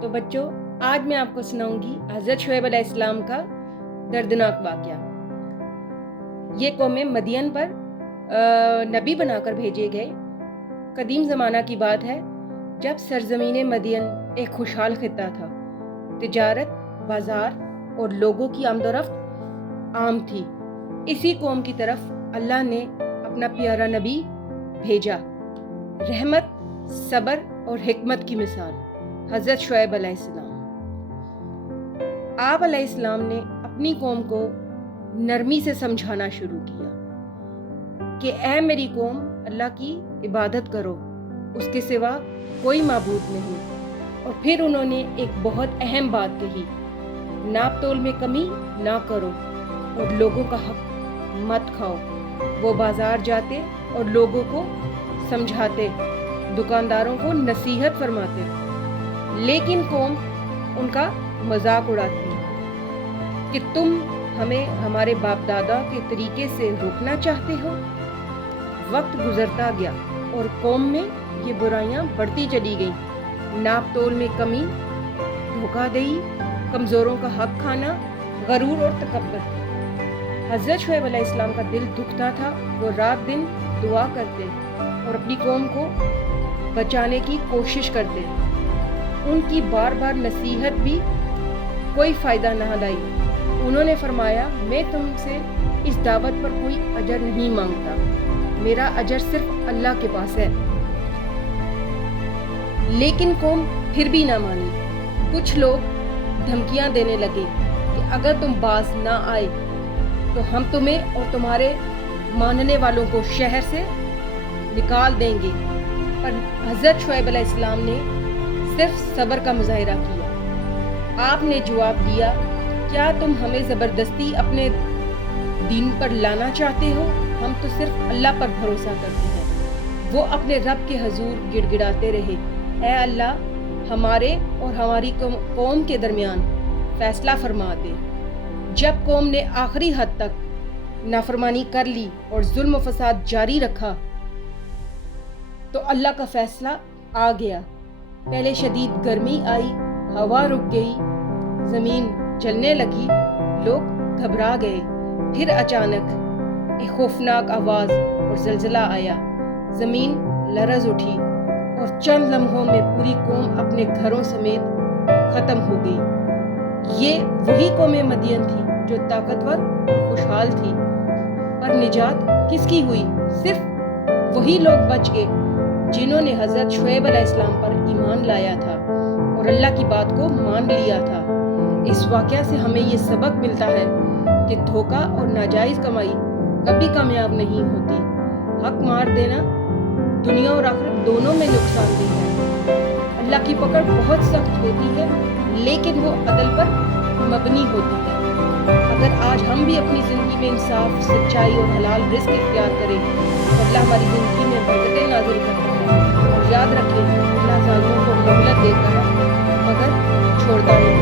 تو بچوں آج میں آپ کو سناؤں گی حضرت شعیب علیہ السلام کا دردناک واقعہ۔ یہ قوم مدین پر نبی بنا کر بھیجے گئے۔ قدیم زمانہ کی بات ہے جب سرزمین مدین ایک خوشحال خطہ تھا۔ تجارت، بازار اور لوگوں کی آمد و رفت عام تھی۔ اسی قوم کی طرف اللہ نے اپنا پیارا نبی بھیجا، رحمت، صبر اور حکمت کی مثال، حضرت شعیب علیہ السلام۔ آپ علیہ السلام نے اپنی قوم کو نرمی سے سمجھانا شروع کیا کہ اے میری قوم، اللہ کی عبادت کرو، اس کے سوا کوئی معبود نہیں۔ اور پھر انہوں نے ایک بہت اہم بات کہی، ناپ تول میں کمی نہ کرو اور لوگوں کا حق مت کھاؤ۔ وہ بازار جاتے اور لوگوں کو سمجھاتے، دکانداروں کو نصیحت فرماتے، لیکن قوم ان کا مذاق اڑاتی کہ تم ہمیں ہمارے باپ دادا کے طریقے سے روکنا چاہتے ہو۔ وقت گزرتا گیا اور قوم میں یہ برائیاں بڑھتی چلی گئیں، ناپ تول میں کمی، دھوکہ دہی، کمزوروں کا حق کھانا، غرور اور تکبر۔ حضرت شعیب علیہ السلام کا دل دکھتا تھا۔ وہ رات دن دعا کرتے اور اپنی قوم کو بچانے کی کوشش کرتے۔ ان کی بار بار نصیحت بھی کوئی فائدہ نہ لائی۔ انہوں نے فرمایا، میں تم سے اس دعوت پر کوئی اجر نہیں مانگتا، میرا اجر صرف اللہ کے پاس ہے۔ لیکن قوم پھر بھی نہ مانی۔ کچھ لوگ دھمکیاں دینے لگے کہ اگر تم باز نہ آئے تو ہم تمہیں اور تمہارے ماننے والوں کو شہر سے نکال دیں گے۔ پر حضرت شعیب علیہ السلام نے صرف صبر کا مظاہرہ کیا۔ آپ نے جواب دیا، کیا تم ہمیں زبردستی اپنے دین پر لانا چاہتے ہو؟ ہم تو صرف اللہ پر بھروسہ کرتے ہیں۔ وہ اپنے رب کے حضور گڑ گڑاتے رہے، اے اللہ، ہمارے اور ہماری قوم کے درمیان فیصلہ فرما دے۔ جب قوم نے آخری حد تک نافرمانی کر لی اور ظلم و فساد جاری رکھا تو اللہ کا فیصلہ آ گیا۔ پہلے شدید گرمی آئی، ہوا رک گئی، زمین جلنے لگی، لوگ گھبرا گئے۔ پھر اچانک ایک خوفناک آواز اور زلزلہ آیا، زمین لرز اٹھی اور چند لمحوں میں پوری قوم اپنے گھروں سمیت ختم ہو گئی۔ یہ وہی قوم مدین تھی جو طاقتور اور خوشحال تھی، پر نجات کس کی ہوئی؟ صرف وہی لوگ بچ گئے جنہوں نے حضرت شعیب علیہ السلام پر ایمان لایا تھا اور اللہ کی بات کو مان لیا تھا۔ اس واقعہ سے ہمیں یہ سبق ملتا ہے کہ دھوکہ اور ناجائز کمائی کبھی کامیاب نہیں ہوتی۔ حق مار دینا دنیا اور آخرت دونوں میں نقصان دہ ہے۔ اللہ کی پکڑ بہت سخت ہوتی ہے، لیکن وہ عدل پر مبنی ہوتی ہے۔ اگر آج ہم بھی اپنی زندگی میں انصاف، سچائی اور حلال رزق اختیار کریں تو اللہ ہماری زندگی میں برکتیں نازل کرتا ہے۔ اور یاد رکھیں، اللہ ظالموں کو مہلت دیتا ہے مگر چھوڑتا نہیں۔